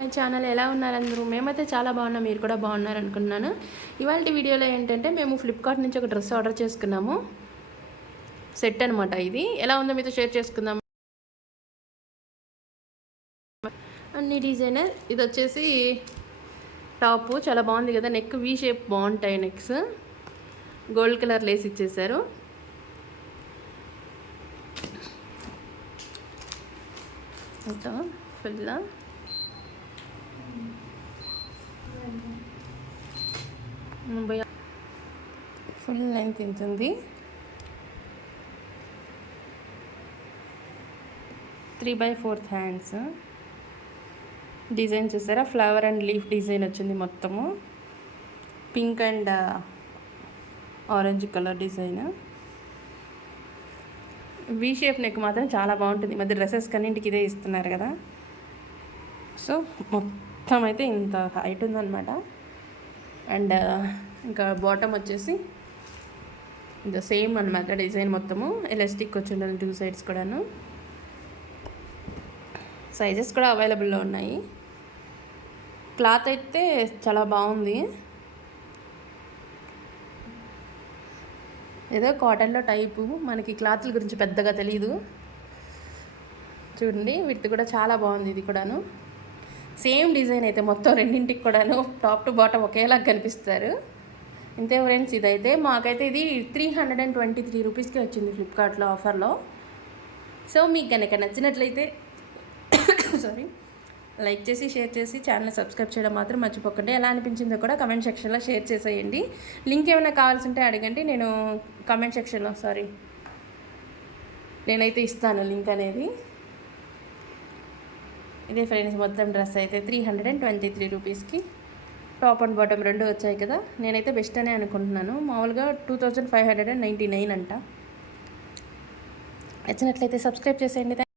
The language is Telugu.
మై ఛానల్ ఎలా ఉన్నారు అందరూ? మేమైతే చాలా బాగున్నాం, మీరు కూడా బాగున్నారు అనుకున్నాను. ఇవాళ వీడియోలో ఏంటంటే మేము ఫ్లిప్కార్ట్ నుంచి ఒక డ్రెస్ ఆర్డర్ చేసుకున్నాము. సెట్ అనమాట. ఇది ఎలా ఉందో మీతో షేర్ చేసుకుందాం. అన్ని డిజైనర్. ఇది వచ్చేసి టాపు చాలా బాగుంది కదా, నెక్ వీ షేప్ బాగుంటాయి నెక్స్. గోల్డ్ కలర్ లేస్ ఇచ్చేసారు. ఇంకా ఫుల్ ఫుల్ లెంత్ ఉంటుంది. 3/4 హ్యాండ్స్. డిజైన్ చూసారా, ఫ్లవర్ అండ్ లీఫ్ డిజైన్ వచ్చింది మొత్తము. Pink and orange colour design. V shape neck మాత్రం చాలా బాగుంటుంది. మధ్య డ్రెస్సెస్ కన్నింటికి ఇదే ఇస్తున్నారు కదా. సో మొత్తం అయితే ఇంత హైట్ ఉందన్నమాట. అండ్ ఇంకా బాటమ్ వచ్చేసి ఇంకా సేమ్ అనమాట డిజైన్ మొత్తము. ఎలాస్టిక్ వచ్చింది 2 సైడ్స్ కూడాను. సైజెస్ కూడా అవైలబుల్లో ఉన్నాయి. క్లాత్ అయితే చాలా బాగుంది. ఏదో కాటన్లో టైపు, మనకి క్లాత్ల గురించి పెద్దగా తెలియదు. చూడండి, వీటి కూడా చాలా బాగుంది. ఇది కూడాను సేమ్ డిజైన్ అయితే మొత్తం రెండింటికి కూడాను టాప్ టు బాటమ్ ఒకేలాగా కనిపిస్తారు. ఇంతే ఫ్రెండ్స్. ఇదైతే మాకైతే ఇది 323 రూపీస్కి వచ్చింది ఫ్లిప్కార్ట్లో ఆఫర్లో. సో మీకు కనుక నచ్చినట్లయితే సారీ లైక్ చేసి షేర్ చేసి ఛానల్ సబ్స్క్రైబ్ చేయడం మాత్రం మర్చిపోకండి. ఎలా అనిపించిందో కూడా కమెంట్ సెక్షన్లో షేర్ చేసేయండి. లింక్ ఏమైనా కావాల్సి ఉంటే అడగండి, నేను కమెంట్ సెక్షన్లో నేనైతే ఇస్తాను లింక్ అనేది. ఇదే ఫ్రెండ్స్, మొత్తం డ్రెస్ అయితే 323 రూపీస్కి టాప్ అండ్ బాటమ్ 2 వచ్చాయి కదా. నేనైతే బెస్ట్ అనే అనుకుంటున్నాను. మామూలుగా 2599 అంట. నచ్చినట్లయితే సబ్స్క్రైబ్ చేసేయండి.